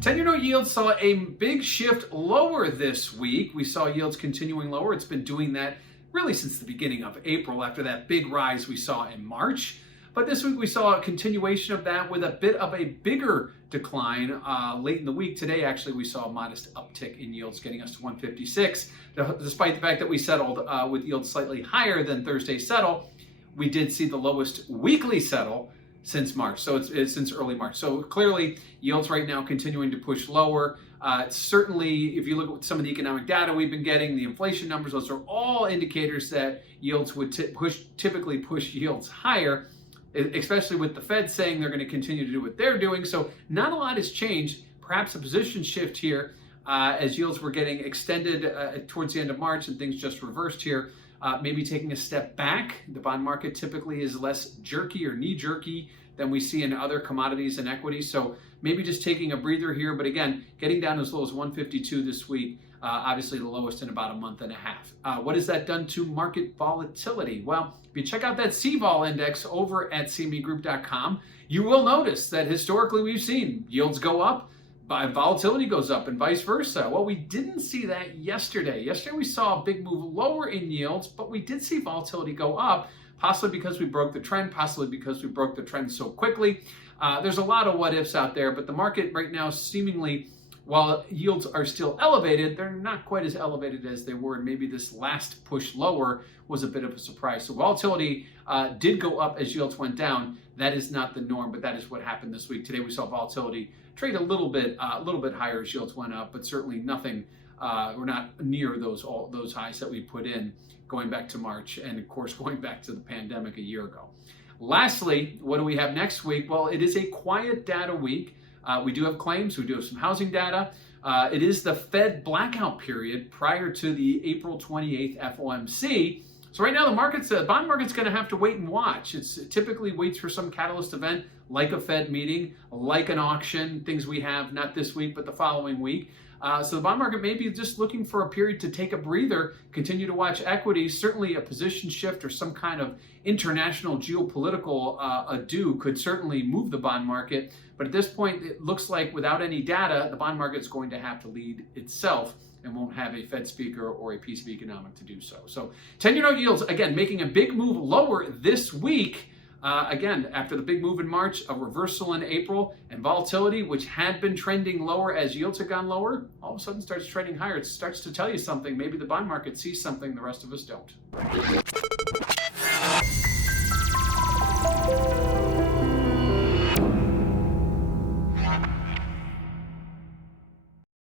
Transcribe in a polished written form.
10-year note yields saw a big shift lower this week. We saw yields continuing lower. It's been doing that really since the beginning of April after that big rise we saw in March. But this week we saw a continuation of that with a bit of a bigger decline late in the week. Today, actually, we saw a modest uptick in yields, getting us to 156. Despite the fact that we settled with yields slightly higher than Thursday's settle, we did see the lowest weekly settle since March, so it's since early March. So clearly, yields right now continuing to push lower. Certainly, if you look at some of the economic data we've been getting, the inflation numbers, those are all indicators that yields would typically push yields higher, especially with the Fed saying they're going to continue to do what they're doing. So not a lot has changed. Perhaps a position shift here as yields were getting extended towards the end of March and things just reversed here. Maybe taking a step back. The bond market typically is less jerky or knee-jerky than we see in other commodities and equities. So maybe just taking a breather here. But again, getting down as low as 152 this week, obviously the lowest in about a month and a half. What has that done to market volatility? Well, if you check out that CVOL index over at cmegroup.com, you will notice that historically we've seen yields go up, volatility goes up, and vice versa. Well, we didn't see that yesterday. Yesterday we saw a big move lower in yields, but we did see volatility go up, possibly because we broke the trend, possibly because we broke the trend so quickly. There's a lot of what ifs out there, but the market right now seemingly, while yields are still elevated, they're not quite as elevated as they were, and maybe this last push lower was a bit of a surprise. So volatility did go up as yields went down. That is not the norm, but that is what happened this week. Today we saw volatility trade a little bit higher as yields went up, but certainly nothing. We're not near those highs that we put in going back to March, and of course going back to the pandemic a year ago. Lastly, what do we have next week? Well, it is a quiet data week. We do have claims. We do have some housing data. It is the Fed blackout period prior to the April 28th FOMC. So right now, the bond market's going to have to wait and watch. It typically waits for some catalyst event, like a Fed meeting, like an auction, things we have not this week, but the following week. So the bond market may be just looking for a period to take a breather, continue to watch equities. Certainly a position shift or some kind of international geopolitical ado could certainly move the bond market. But at this point, it looks like without any data, the bond market is going to have to lead itself and won't have a Fed speaker or a piece of economic to do so. So 10-year note yields, again, making a big move lower this week. Again, after the big move in March, a reversal in April, and volatility, which had been trending lower as yields had gone lower, all of a sudden starts trending higher. It starts to tell you something. Maybe the bond market sees something the rest of us don't.